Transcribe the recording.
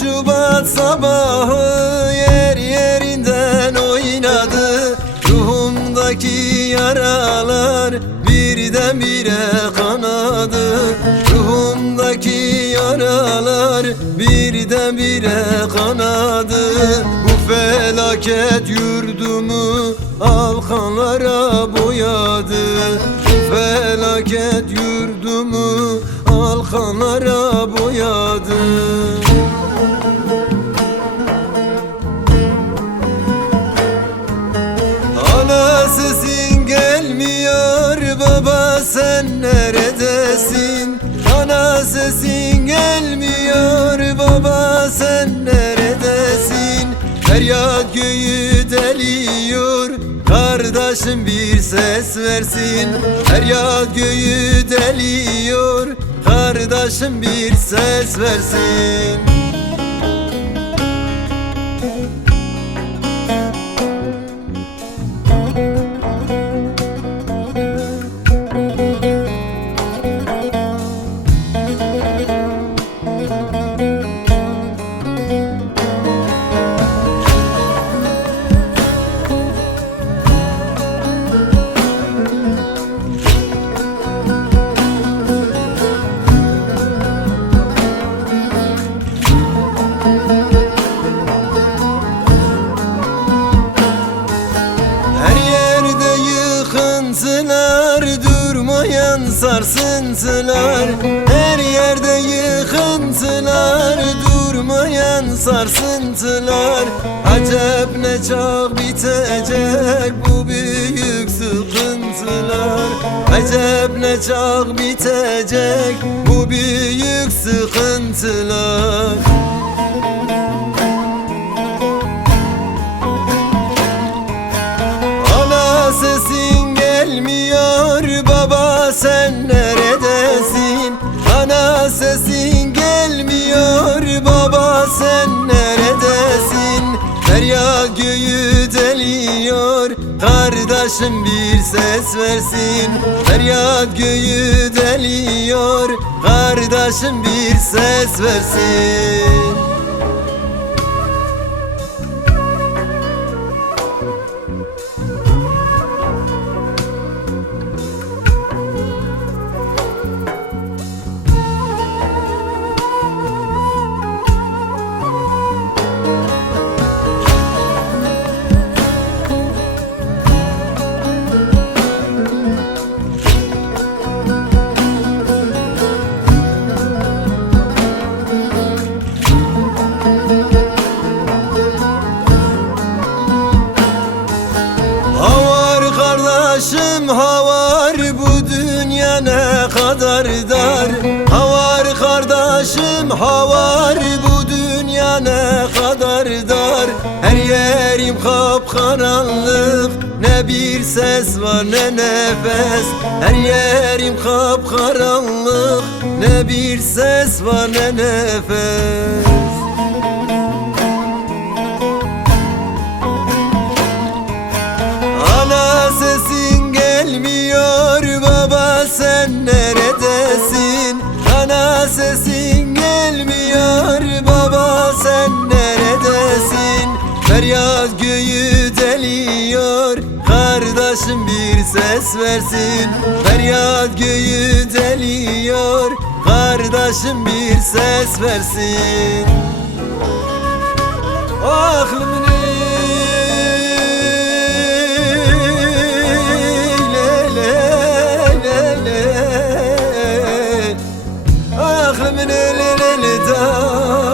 Şubat sabahı yer yerinden oynadı. Ruhumdaki yaralar birdenbire kanadı. Ruhumdaki yaralar birdenbire kanadı. Bu felaket yurdumu alkanlara boyadı. Bu felaket yurdumu alkanlara boyadı. Ana sesin gelmiyor, baba sen neredesin? Ana sesin gelmiyor, baba sen neredesin? Feryat göğü deliyor, kardeşim bir ses versin. Feryat göğü deliyor, kardeşim bir ses versin. Durmayan sarsıntılar, her yerde yıkıntılar. Durmayan sarsıntılar, acep ne çabuk bitecek bu büyük sıkıntılar. Acep ne çabuk bitecek bu büyük sıkıntılar. Ana sesin gelmiyor, baba sen neredesin? Ana sesin gelmiyor, baba sen neredesin? Feryat göğü deliyor, kardeşim bir ses versin. Feryat göğü deliyor, kardeşim bir ses versin. Kardeşim havar bu dünya ne kadar dar. Havar kardeşim havar bu dünya ne kadar dar. Her yerim kapkaranlık, ne bir ses var ne nefes. Her yerim kapkaranlık, ne bir ses var ne nefes. Ana sesin gelmiyor, baba sen neredesin? Ana sesin gelmiyor, baba sen neredesin? Feryat göğü deliyor, kardeşim bir ses versin. Feryat göğü deliyor, kardeşim bir ses versin. Aklımın aklımın el da